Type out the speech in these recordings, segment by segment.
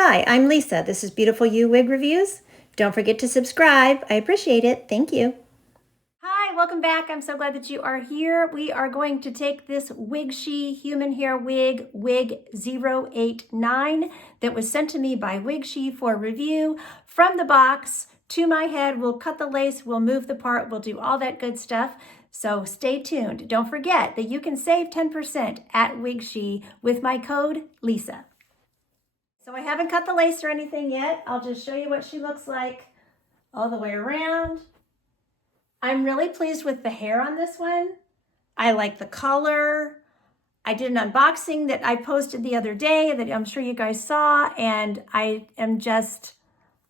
Hi, I'm Lisa. This is Beautiful You Wig Reviews. Don't forget to subscribe. I appreciate it. Thank you. Hi, welcome back. I'm so glad that you are here. We are going to take this Wigshe human hair wig, Wig089, that was sent to me by Wigshe for review from the box to my head. We'll cut the lace, we'll move the part, we'll do all that good stuff. So stay tuned. Don't forget that you can save 10% at Wigshe with my code LISA. So I haven't cut the lace or anything yet. I'll just show you what she looks like all the way around. I'm really pleased with the hair on this one. I like the color. I did an unboxing that I posted the other day that I'm sure you guys saw, and I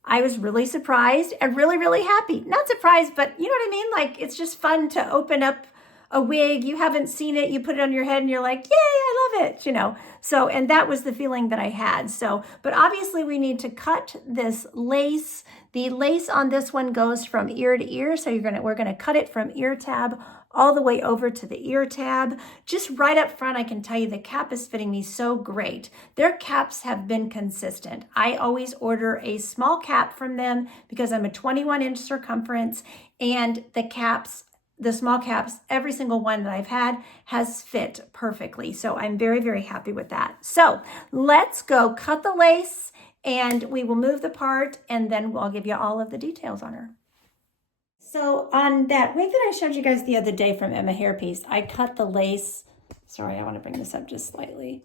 was really surprised and really, really happy. Not surprised, but you know what I mean? Like, it's just fun to open up a wig. You haven't seen it, you put it on your head and you're like, yay, I love it, you know? So, and that was the feeling that I had. So, but obviously we need to cut this lace. The lace on this one goes from ear to ear. So we're gonna cut it from ear tab all the way over to the ear tab. Just right up front, I can tell you the cap is fitting me so great. Their caps have been consistent. I always order a small cap from them because I'm a 21-inch circumference, and the small caps, every single one that I've had has fit perfectly. So I'm very, very happy with that. So let's go cut the lace and we will move the part, and then I'll give you all of the details on her. So on that wig that I showed you guys the other day from Emma Hairpiece, I cut the lace. Sorry, I want to bring this up just slightly.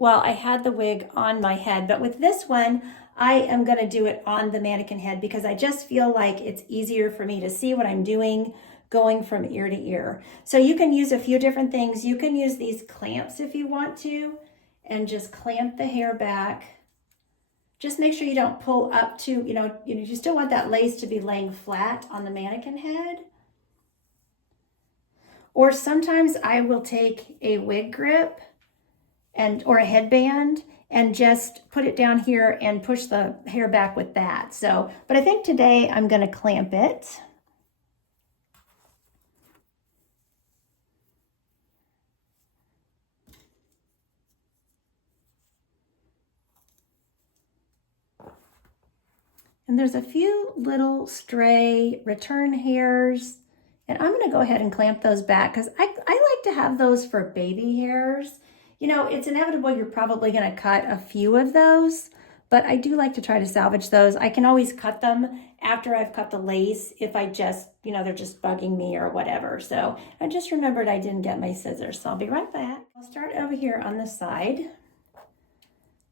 Well, I had the wig on my head, but with this one, I am going to do it on the mannequin head because I just feel like it's easier for me to see what I'm doing going from ear to ear. So you can use a few different things. You can use these clamps if you want to, and just clamp the hair back. Just make sure you don't pull up to, you still want that lace to be laying flat on the mannequin head. Or sometimes I will take a wig grip or a headband and just put it down here and push the hair back with that. So, but I think today I'm going to clamp it. And there's a few little stray return hairs, and I'm going to go ahead and clamp those back because I like to have those for baby hairs. You know, it's inevitable you're probably going to cut a few of those, but I do like to try to salvage those. I can always cut them after I've cut the lace if I just, they're just bugging me or whatever. So I just remembered I didn't get my scissors, so I'll be right back. I'll start over here on the side,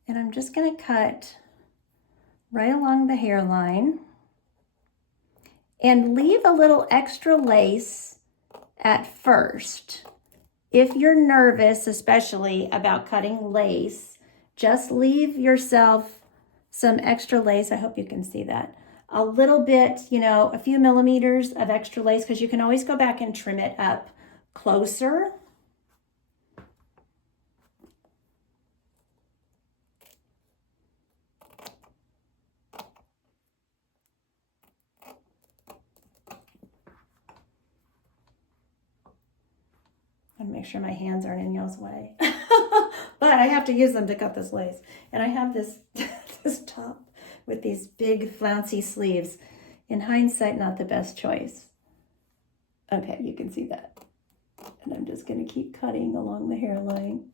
and I'm just going to cut right along the hairline and leave a little extra lace at first. If you're nervous, especially about cutting lace, just leave yourself some extra lace. I hope you can see that. A little bit, a few millimeters of extra lace, because you can always go back and trim it up closer. And make sure my hands aren't in y'all's way. But I have to use them to cut this lace. And I have this, this top with these big flouncy sleeves. In hindsight, not the best choice. Okay, you can see that. And I'm just going to keep cutting along the hairline.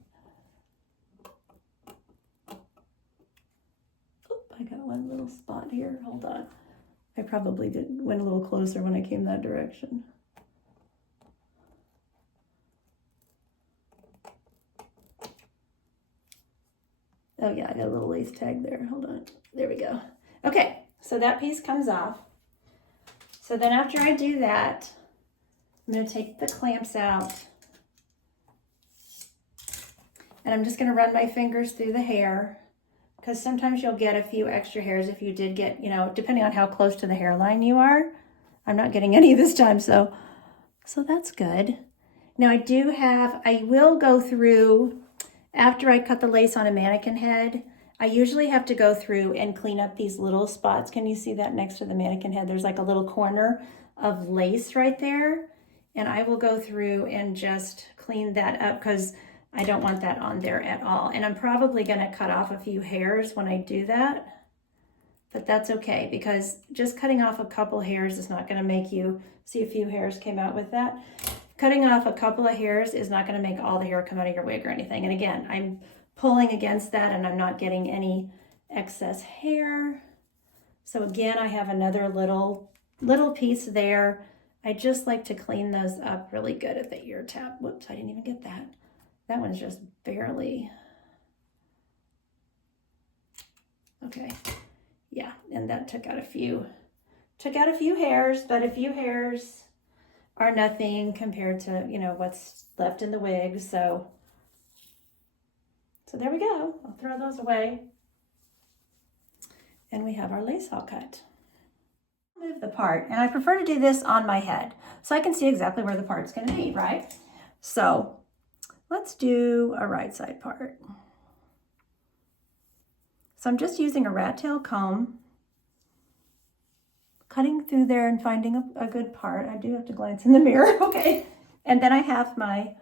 Oop, I got one little spot here. Hold on. I probably went a little closer when I came that direction. Oh yeah, I got a little lace tag there. Hold on. There we go. Okay, so that piece comes off. So then after I do that, I'm going to take the clamps out. And I'm just going to run my fingers through the hair, because sometimes you'll get a few extra hairs if you did get, depending on how close to the hairline you are. I'm not getting any this time, so that's good. Now I will go through, after I cut the lace on a mannequin head, I usually have to go through and clean up these little spots. Can you see that next to the mannequin head? There's like a little corner of lace right there. And I will go through and just clean that up, because I don't want that on there at all. And I'm probably gonna cut off a few hairs when I do that, but that's okay because just cutting off a couple hairs is not gonna make you, see a few hairs came out with that. Cutting off a couple of hairs is not gonna make all the hair come out of your wig or anything. And again, I'm pulling against that and I'm not getting any excess hair. So again, I have another little piece there. I just like to clean those up really good at the ear tap. Whoops, I didn't even get that. That one's just barely. Okay, yeah, and that took out a few hairs, but a few hairs are nothing compared to, you know, what's left in the wig. So there we go. I'll throw those away. And we have our lace all cut. Move the part, and I prefer to do this on my head so I can see exactly where the part's gonna be, right? So let's do a right side part. So I'm just using a rat tail comb, cutting through there and finding a good part. I do have to glance in the mirror, okay. And then I have my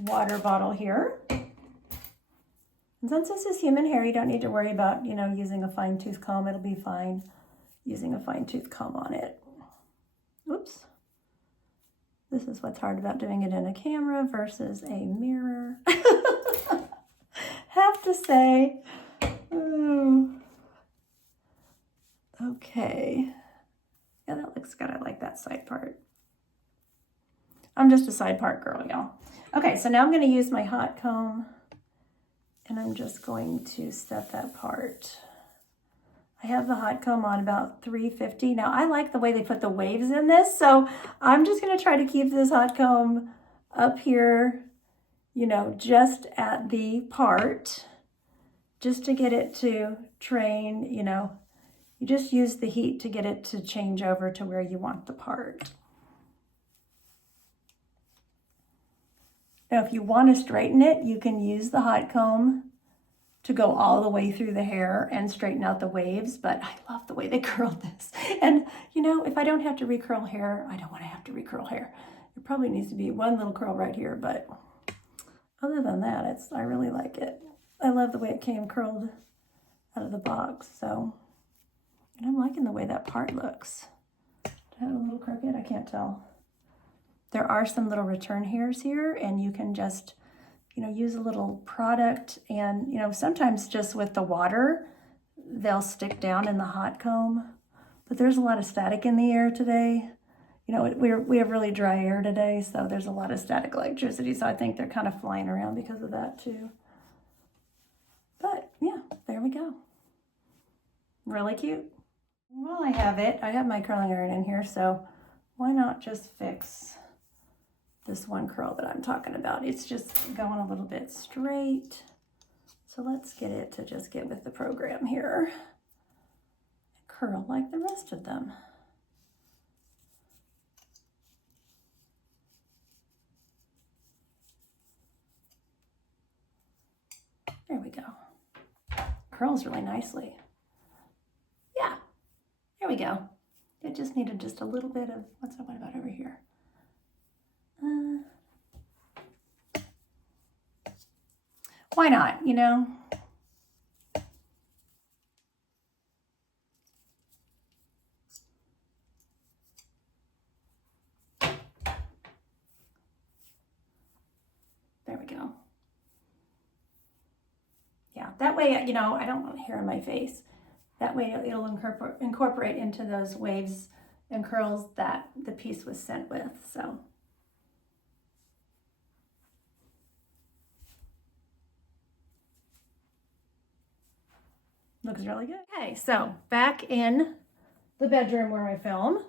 water bottle here. And since this is human hair, you don't need to worry about, you know, using a fine tooth comb. It'll be fine using a fine tooth comb on it. Oops. This is what's hard about doing it in a camera versus a mirror. Have to say. Ooh. Okay. Yeah, that looks good. I like that side part. I'm just a side part girl, y'all. Okay, so now I'm going to use my hot comb and I'm just going to set that part. I have the hot comb on about 350. Now I like the way they put the waves in this, so I'm just going to try to keep this hot comb up here, you know, just at the part, just to get it to train, you know. You just use the heat to get it to change over to where you want the part. Now, if you want to straighten it, you can use the hot comb to go all the way through the hair and straighten out the waves, but I love the way they curled this. And, you know, if I don't have to recurl hair, I don't want to have to recurl hair. It probably needs to be one little curl right here, but other than that, I really like it. I love the way it came curled out of the box, so. And I'm liking the way that part looks. Did I have a little crooked? I can't tell. There are some little return hairs here, and you can just, you know, use a little product, and, you know, sometimes just with the water, they'll stick down in the hot comb. But there's a lot of static in the air today. You know, we have really dry air today, so there's a lot of static electricity, so I think they're kind of flying around because of that too. But yeah, there we go. Really cute. While I have it, I have my curling iron in here, so why not just fix this one curl that I'm talking about? It's just going a little bit straight. So let's get it to just get with the program here. Curl like the rest of them. There we go. Curls really nicely. Yeah, there we go. It just needed just a little bit of, what about over here? Why not, you know? There we go. Yeah, that way, you know, I don't want hair in my face. That way it'll incorporate into those waves and curls that the piece was sent with, so. Looks really good. Okay, so back in the bedroom where I film.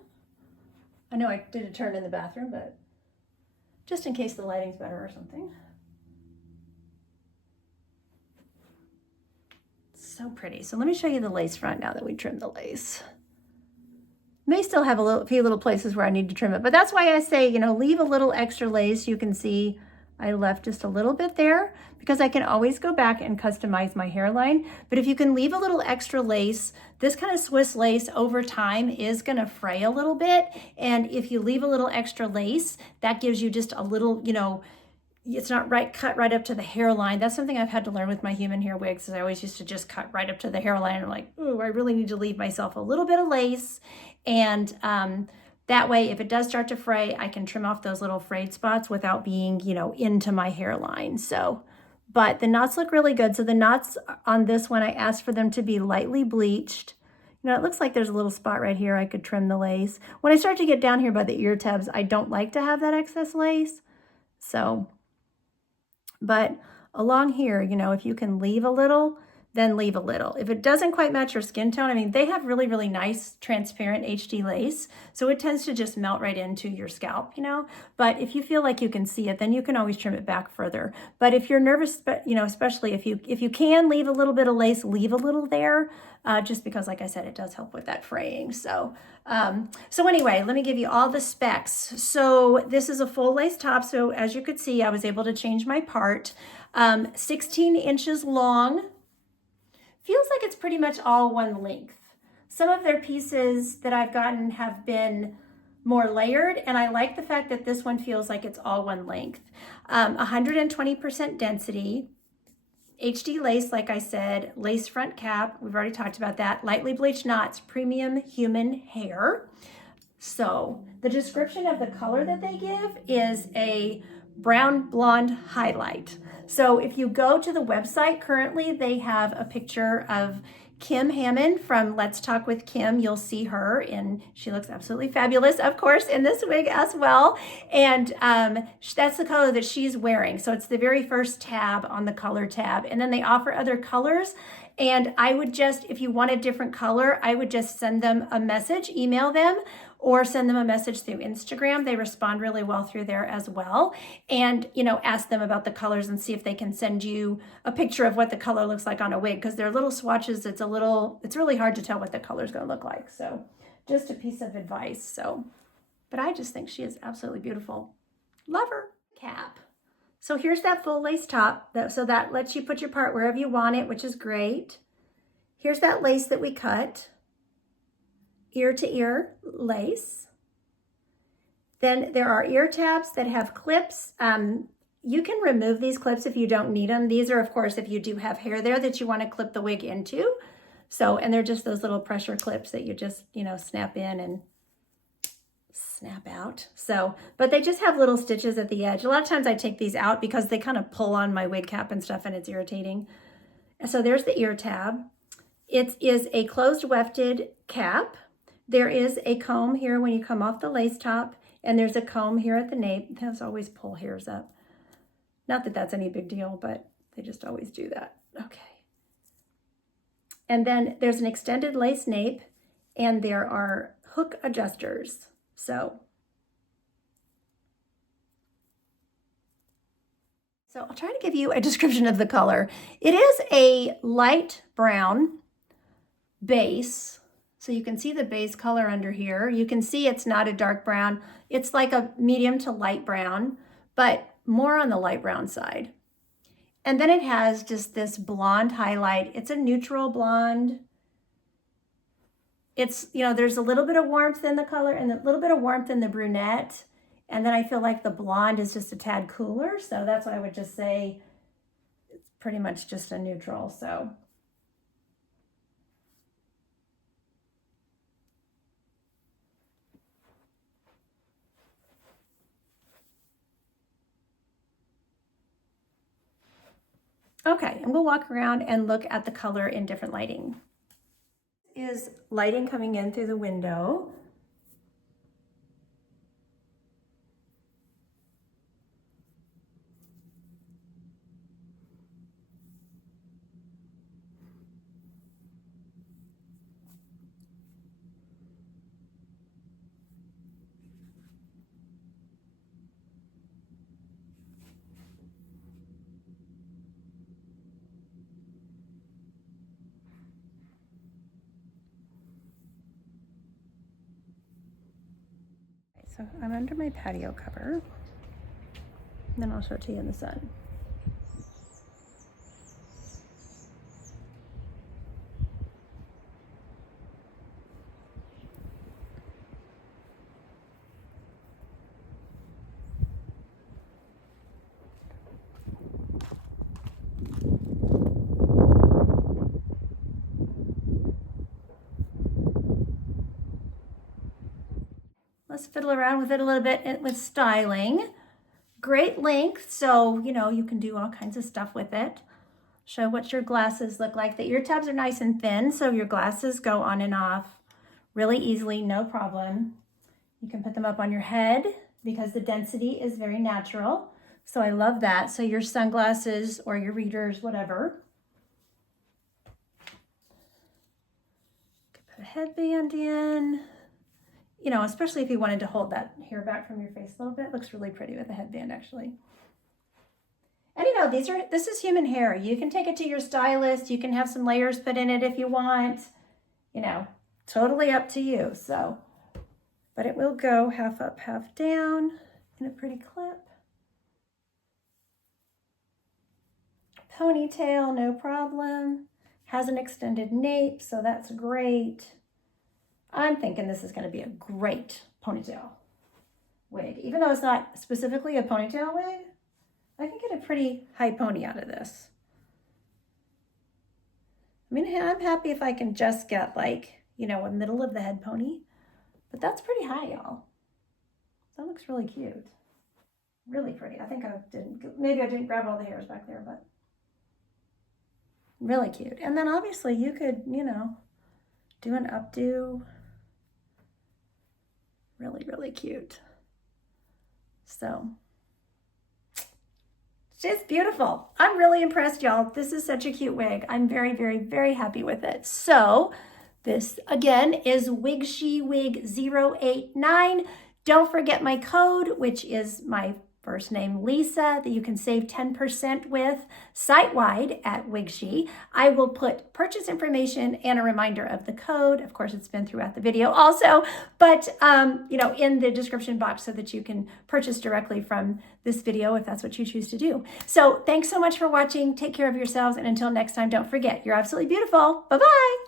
I know I did a turn in the bathroom, but just in case the lighting's better or something. So pretty. So let me show you the lace front now that we trimmed the lace. May still have a few little places where I need to trim it, but that's why I say, you know, leave a little extra lace. You can see I left just a little bit there because I can always go back and customize my hairline. But if you can leave a little extra lace, this kind of Swiss lace over time is going to fray a little bit. And if you leave a little extra lace, that gives you just a little, you know, it's not cut right up to the hairline. That's something I've had to learn with my human hair wigs, is I always used to just cut right up to the hairline. I'm like, ooh, I really need to leave myself a little bit of lace. And that way, if it does start to fray, I can trim off those little frayed spots without being, you know, into my hairline. So, but the knots look really good. So the knots on this one, I asked for them to be lightly bleached. You know, it looks like there's a little spot right here. I could trim the lace. When I start to get down here by the ear tabs, I don't like to have that excess lace. So, but along here, you know, if you can leave a little, then leave a little. If it doesn't quite match your skin tone, I mean, they have really, really nice transparent HD lace. So it tends to just melt right into your scalp, you know, but if you feel like you can see it, then you can always trim it back further. But if you're nervous, you know, especially if you can leave a little bit of lace, leave a little there, just because, like I said, it does help with that fraying. So, so anyway, let me give you all the specs. So this is a full lace top. So as you could see, I was able to change my part, 16 inches long. Feels like it's pretty much all one length. Some of their pieces that I've gotten have been more layered, and I like the fact that this one feels like it's all one length. 120% density, HD lace, like I said, lace front cap, we've already talked about that, lightly bleached knots, premium human hair. So the description of the color that they give is a brown blonde highlight. So if you go to the website, currently they have a picture of Kim Hammond from Let's Talk with Kim. You'll see her, and she looks absolutely fabulous, of course, in this wig as well. And that's the color that she's wearing. So it's the very first tab on the color tab. And then they offer other colors. And I would just, if you want a different color, I would just send them a message, email them, or send them a message through Instagram. They respond really well through there as well. And, you know, ask them about the colors and see if they can send you a picture of what the color looks like on a wig, because they're little swatches. It's really hard to tell what the color is going to look like. So just a piece of advice. So, but I just think she is absolutely beautiful. Love her. Cap. So here's that full lace top. So that lets you put your part wherever you want it, which is great. Here's that lace that we cut. Ear to ear lace. Then there are ear tabs that have clips. You can remove these clips if you don't need them. These are, of course, if you do have hair there that you want to clip the wig into. So, and they're just those little pressure clips that you just, you know, snap in and snap out. So, but they just have little stitches at the edge. A lot of times I take these out because they kind of pull on my wig cap and stuff, and it's irritating. So there's the ear tab. It is a closed wefted cap. There is a comb here when you come off the lace top, and there's a comb here at the nape. Those always pull hairs up. Not that that's any big deal, but they just always do that. Okay. And then there's an extended lace nape, and there are hook adjusters. So I'll try to give you a description of the color. It is a light brown base. So you can see the base color under here. You can see it's not a dark brown. It's like a medium to light brown, but more on the light brown side. And then it has just this blonde highlight. It's a neutral blonde. It's, you know, there's a little bit of warmth in the color and a little bit of warmth in the brunette. And then I feel like the blonde is just a tad cooler. So that's why I would just say it's pretty much just a neutral. So. Okay, and we'll walk around and look at the color in different lighting. Is lighting coming in through the window. So I'm under my patio cover, and then I'll show it to you in the sun. let's fiddle around with it a little bit with styling. Great length, so, you know, you can do all kinds of stuff with it. Show what your glasses look like. The ear tabs are nice and thin, so your glasses go on and off really easily, no problem. You can put them up on your head because the density is very natural. So I love that. So your sunglasses or your readers, whatever. Put a headband in. You know, especially if you wanted to hold that hair back from your face a little bit. It looks really pretty with a headband, actually. And you know, this is human hair. You can take it to your stylist. You can have some layers put in it if you want. You know, totally up to you. So, but it will go half up, half down in a pretty clip. Ponytail, no problem. Has an extended nape, so that's great. I'm thinking this is going to be a great ponytail wig. Even though it's not specifically a ponytail wig, I can get a pretty high pony out of this. I mean, I'm happy if I can just get like, you know, a middle of the head pony, but that's pretty high, y'all. That looks really cute. Really pretty. I think maybe I didn't grab all the hairs back there, but really cute. And then obviously you could, you know, do an updo. Really, really cute. So, it's beautiful. I'm really impressed, y'all. This is such a cute wig. I'm very, very, very happy with it. So, this again is Wigshe Wig089. Don't forget my code, which is my first name, Lisa, that you can save 10% with site-wide at Wigshe. I will put purchase information and a reminder of the code. Of course, it's been throughout the video also, but you know, in the description box so that you can purchase directly from this video if that's what you choose to do. So thanks so much for watching. Take care of yourselves. And until next time, don't forget, you're absolutely beautiful. Bye-bye.